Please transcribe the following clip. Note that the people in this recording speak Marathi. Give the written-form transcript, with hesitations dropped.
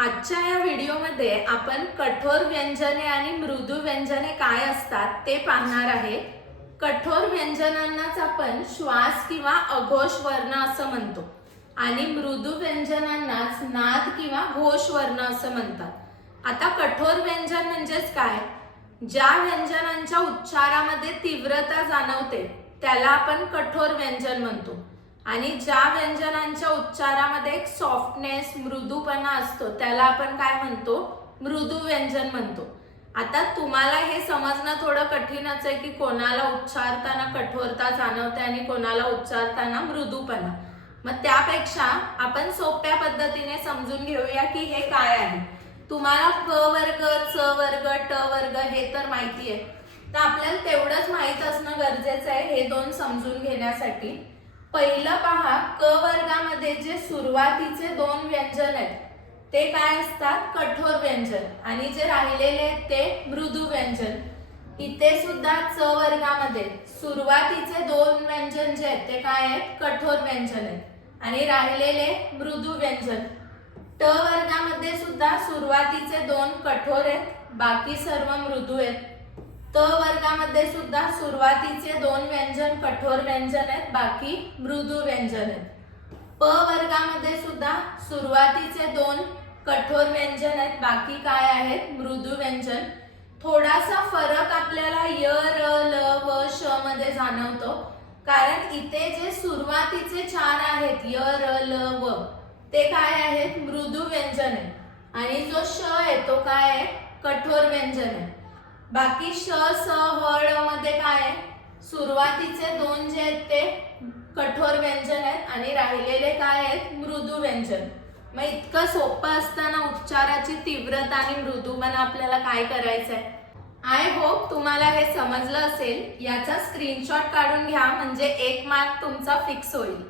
आजच्या या व्हिडिओमध्ये आपण कठोर व्यंजने आणि मृदू व्यंजने काय असतात ते पाहणार आहे. कठोर व्यंजनांनाच आपण श्वास किंवा अघोष वर्ण असं म्हणतो आणि मृदू व्यंजनांनाच नाद किंवा घोष वर्ण असं म्हणतात. आता कठोर व्यंजन म्हणजेच काय? ज्या व्यंजनांच्या उच्चारामध्ये तीव्रता जाणवते त्याला आपण कठोर व्यंजन म्हणतो आणि ज्या व्यंजनांच्या उच्चारामध्ये एक सॉफ्टनेस मृदूपणा असतो त्याला आपण काय म्हणतो? मृदू व्यंजन म्हणतो. आता तुम्हाला हे समजणं थोडं कठीणच आहे की कोणाला उच्चारताना कठोरता जाणवते आणि कोणाला उच्चारताना मृदूपणा. मग त्यापेक्षा आपण सोप्या पद्धतीने समजून घेऊया की हे काय आहे. तुम्हाला क वर्ग, च वर्ग, ट वर्ग हे तर माहिती आहे, तर आपल्याला तेवढंच माहित असणं गरजेचं आहे हे दोन समजून घेण्यासाठी. पहिलं पहा, क वर्गामध्ये जे सुरुवातीचे दोन व्यंजन आहेत ते काय असतात? कठोर व्यंजन. आणि जे राहिलेले आहेत ते मृदू व्यंजन. इथे सुद्धा च वर्गामध्ये सुरुवातीचे दोन व्यंजन जे आहेत ते काय आहेत? कठोर व्यंजन आहेत आणि राहिलेले मृदू व्यंजन. ट वर्गामध्ये सुद्धा सुरुवातीचे दोन कठोर आहेत, बाकी सर्व मृदू आहेत. त वर्गामध्ये सुद्धा सुरुवातीचे दोन व्यंजन कठोर व्यंजन आहेत, बाकी मृदू व्यंजन आहेत. प वर्गामध्ये सुद्धा सुरुवातीचे दोन कठोर व्यंजन आहेत, बाकी काय आहेत? मृदू व्यंजन. थोडासा फरक आपल्याला य, र, ल व श मध्ये जाणवतो, कारण इथे जे सुरुवातीचे चार आहेत य, र, ल, व ते काय आहेत? मृदू व्यंजन आहे आणि जो श आहे तो काय आहे? कठोर व्यंजन आहे. बाकी श, स, ह, ळ मध्ये काय आहे? सुरुवातीचे दोन जे आहेत ते कठोर व्यंजन आहेत आणि राहिलेले काय आहेत? मृदू व्यंजन. मग इतकं सोपं असताना उच्चाराची तीव्रता आणि मृदूपणा आपल्याला काय करायचं आहे? आय होप तुम्हाला हे समजलं असेल. याचा स्क्रीनशॉट काढून घ्या म्हणजे 1 मार्क तुमचा फिक्स होईल.